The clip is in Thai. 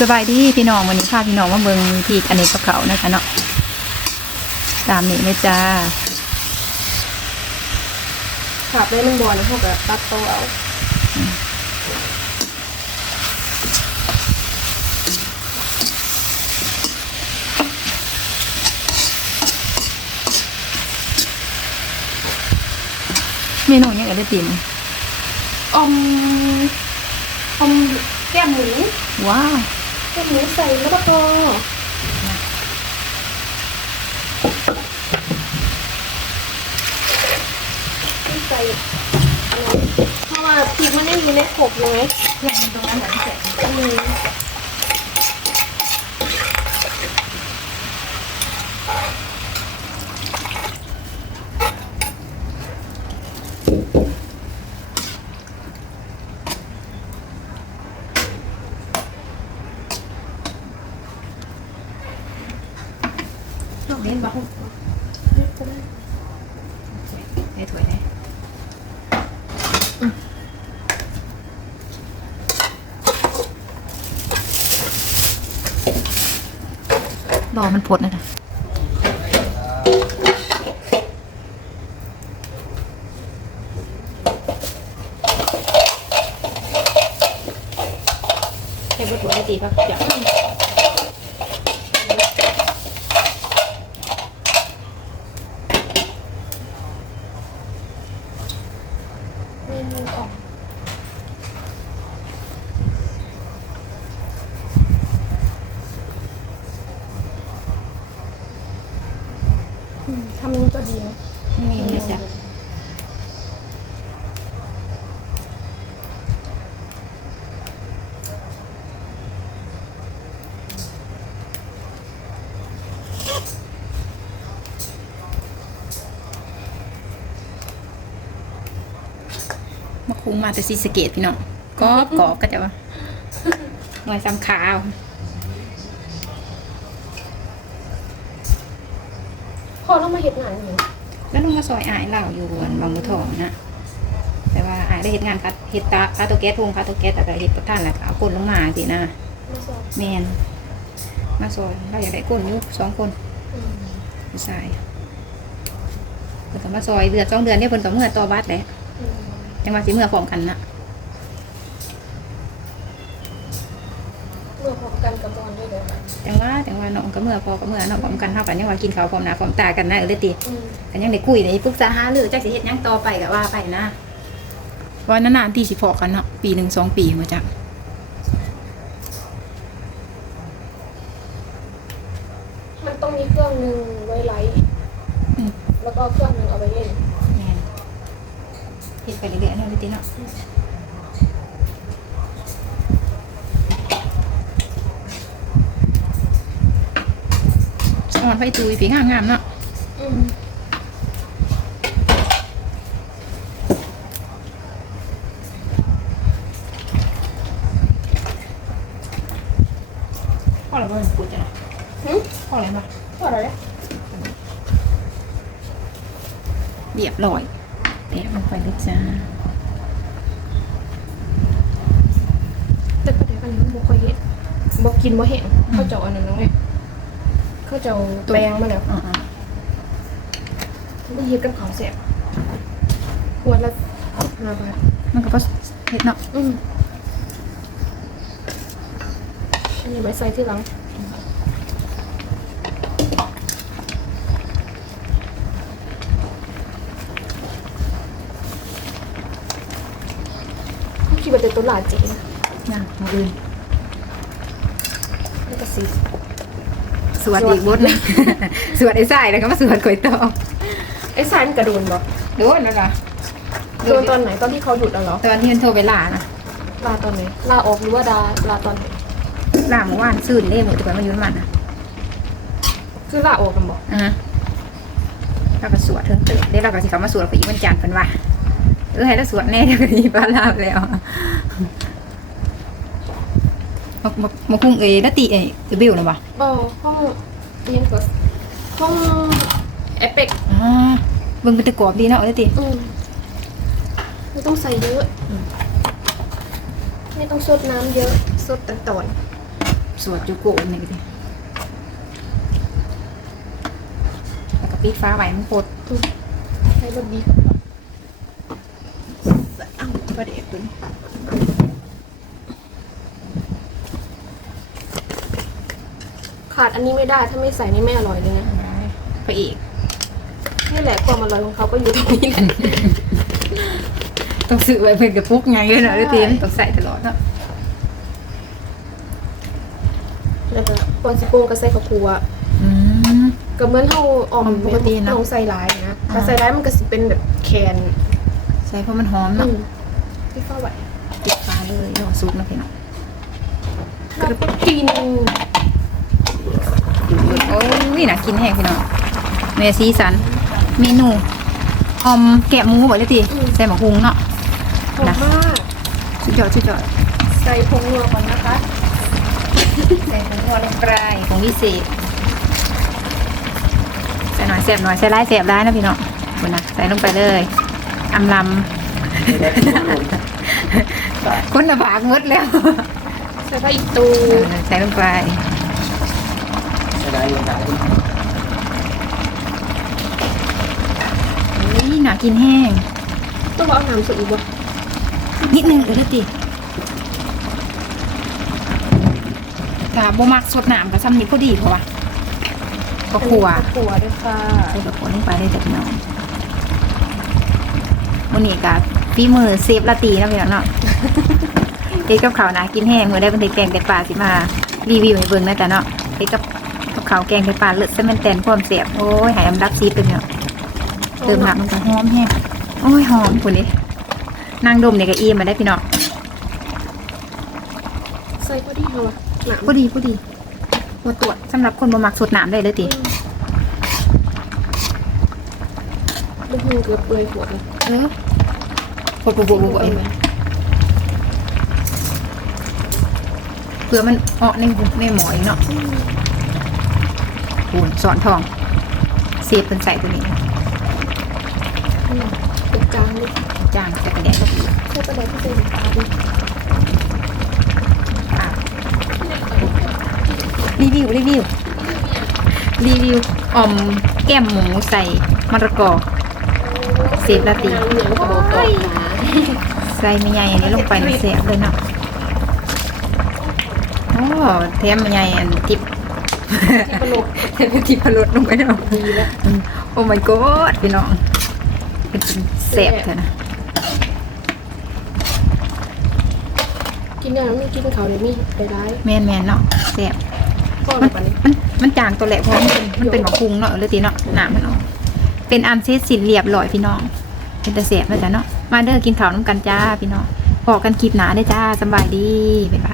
สบายดีพี่น้องวันนี้พาพี่น้องมาเบิ่งวิธีอันนี้กับเขาวนะคะเนาะตามนี้เลยจ้าขาบได้หนึ่งบอลนะพวกแบบตัดโตเอาเมนูเนี้ยก็ได้ติมอมอมแก้มหมูว้าว แก้มหมูใส่มะละกอไม่ใส่อะไรเพราะว่าพริกมันยังอยู่ในขบอยู่ไหมอย่างตรงนั้นแบบที่ใส่ เล่นบ้างได้ถ้วยได้รอมันพดนะจ๊ะให้บดหัวให้ตีพักจับเมนูออก อืม ทำนี้ก็ดีนะนี่เลยจ้ะมาคุ้งมาแต่ซีสเกตพี่น้องกรอบกรอบก็จะว่าหน่วยซ้ำขาว พอต้องมาเห็ดหนังอยู่แล้วลุงมาซอยอายเหล่าอยู่บนบางบัวทองนะแต่ว่าอายได้เห็ดงานคัดเห็ดตาคาโตแก๊สพงคาโตแก๊สแต่ก็เห็ดประท่านแหละเอาคนลงมาสินะมาสอบแมนมาซอยเราอยากได้คนอยู่สองคนอืมผู้ชายเพิ่นก็มาซอยเดือนสองเดือนเนี่ยเพิ่นก็เมื่อต่อบัตรแหละอืมจังหวะสิเมื่อพร้อมกันนะ เมื่อพอก็เมื่อน้องพร้อมกันเท่ากันยังว่ากินข้าวพร้อมหน้าพร้อมตากันนะเออเลยติอืมกันยังได้คุยในปรึกษาหาเรื่องจักสิเฮ็ดหยังต่อไปก็ว่าไปนะวันนั้นนานที่สิพอกันเนาะปีหนึ่งสองปีมาจ้ะมันต้องมีเครื่องหนึ่งไว้ไลฟ์อืมแล้วก็เครื่องหนึ่งเอาไปเล่นแม่นเฮ็ดไปเรื่อยๆเนาะเลยติเนาะสอนไฟตุยผีงามๆเนาะอืมพ่ออะไรบ้างกูจะนะหึพ่ออะไรบ้างว่าอะไรเนี่ยเรียบร้อยแตะลงไปเลยจ้าแต่ประเดี๋ยวกันนี้บ่ค่อยเห็นบ่กินบ่เห็นข้าวเจ้าอันนั้นน้องเนี่ย ข้าวเจ้าแปลงมาแล้วอ่าไม่เห็ดกับข้าวแซ่บขวดละห้าบาทๆมันก็พอเฮ็ดเนาะอืมอันนี้ไว้ใส่ที่หลังเขาคิดว่าเป็นตัวหลาจริงนะมาอื่นนี่ก็สี สวัสดีอีกบดหนึง สวัสดีสายแล้วก็มาสวัสดีก๋วยตองไอ้สายมันกระโดนบ่โดนแล้วล่ะโดนตอนไหนตอนที่เขาหยุดอะเหรอตอนที่มันโทรไปลานะลาตอนไหนลาออกหรือว่าดาลาตอนไหนลาเมื่อวานซื่นเด้หมดตัวมันอยู่นมันนะคือลาออกกันบ่อ่าฮะเราก็สวดเถิงเติมเดี๋ยวเราก็สิเขามาสวดไปอีกวันจันทร์เพิ่นว่าเออให้เราสวดแน่เดี๋ยวก็ดีปลาลาบแล้ว มามามาคุ้งเอแล้วตีเอคือบิวนะบ่บ่ห้องเรียนก็ห้องเอเปกอ่าเบิ่งเป็นตะกรอบดีเนาะเออติอืมไม่ต้องใส่เยอะ ไม่ต้องซดน้ำเยอะซดแต่ตอนสวดจุโกะนี่ก็ดิแล้วก็ปิดฟ้าไว้มันปดใช้รสดีกับเอ้าประเดี๋ยวตัวนี้ ขาดอันนี้ไม่ได้ถ้าไม่ใส่นี่ไม่อร่อยเลยนะพระเอกนี่แหละความอร่อยของเขาก็อยู่ตรงนี้แหละต้องซื้อไว้เพื่อนกับปุ๊กไงเลยนะใช่ด้วยตีมนต้องใส่ตลอดเนาะแล้วก็ปอนสิโปรงก็ใส่ข้าวคั่วอืมก็เหมือนเฮาออมออมปกติเนอะเฮาใส่ร้ายนะอ่าถ้าใส่ร้ายมันก็สิเป็นแบบแคนใส่เพราะมันหอมอืเนาะมที่เข้าไว้ปิดฟ้าเลยรอซุปนะพี่น้องแล้วก็กิน โอ้ยน่ากินแห้งพี่น้องเมซีสันเมนูออมแกะหมูบ่เลยตีใส่หมกฮุงเนาะหอมนะมากสุดยอดสุดยอดใส่ผงนัวก่อนนะคะใส่ผงนัวลงไปของวิเศษใส่หน่อยแสบหน่อยใส่ร้ายแสบร้ายนะพี่น้องคุณนะใส่ลงไปเลยอำลำคนละบากหมดแล้ว ใส่ผ้าอีกตู ใส่ลงไป ได้ยังไงนี่น่ากินแห้ง ต้องเอาน้ำสุดอีกบ่นิดนึงเดี๋ยวจะติกะบ่มักสดน้ำกับซ้ำนี่พอดีเพราะว่าก็ขัวขัวด้วยค่ะใส่กับขัวลงไปได้จากน้องวันนี้กะฝีมือเซฟละตีนะพี่น้องเนาะเด็กกับเขาวนะกินแห้งมือได้เป็นเด็กแกงแต่ปลาสิมารีวิวให้เบิ่งนะแต่เนาะเด็กกับกับเขาวแกงแต่ปลาเลือดเส้นมันแตนพร้อมเสียบโอ้ยหายอันดับซีเป็นเนาะเติมน้ำมันก็หอมแห้งโอ้ยหอมคนนี้นางดมเนี่ยก็อิ่มมาได้พี่น้องใส่พอดีเฮาอะน้ำพอดีพอดีตัวตรวจสำหรับคนบ่มักสดน้ำได้เลยติลูกมือเกือบเปื่อยหัวเลยเออปวดปวดปวดปวดเพื่อมันออกในหูในหมอยเนาะ ปูนสอนทอง เสียบเป็นใส่ตัวนี้อืมเป็นจานเลยจางใส่กระแดกก็ดีใส่ประเดี๋ยวที่ใส่ะรีวิวรีวิวรีวิวอมแก้มหมูใส่มะระกอเสียบละตีใส่ไม่ใหญ่อันนี้ลงไปในเสียบเลยเนาะโอ้เทมไม่ใหญ่อันทิป เทมทิปพะลดลงไปเนาะดีแล้วโอ้ my god พี่น้องเป็นแสบเถอะนะกินอย่างนั้นไม่กินเขาวเลยมีไปร้ายแมนแมนเนาะแสบก่อนมันปะนี้มันมันจางตัวแหละเพราะมันเป็นมันเป็นหมอกคุงเนาะเลยตีเนาะหนามันออกเป็นอันเซตสินเรียบร้อยพี่น้อง เป็นแต่แสบนะจ๊ะเนาะมาเด้อกินข้าวน้ำกันจ้าพี่น้องพอกันคลิปหนาได้อจ้าสำบายดีบ๊ายบาย